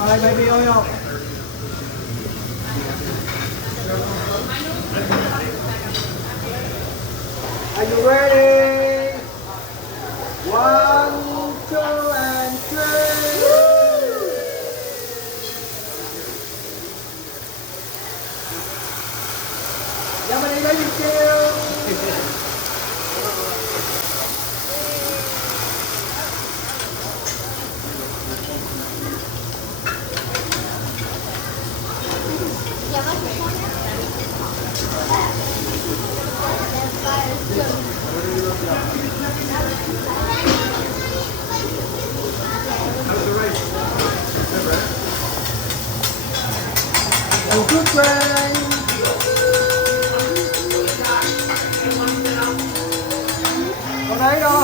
Bye, baby Yoyo. Are you ready? 1, 2, and 3. Yaman nila yung kill. Oh, good friend. Tornado.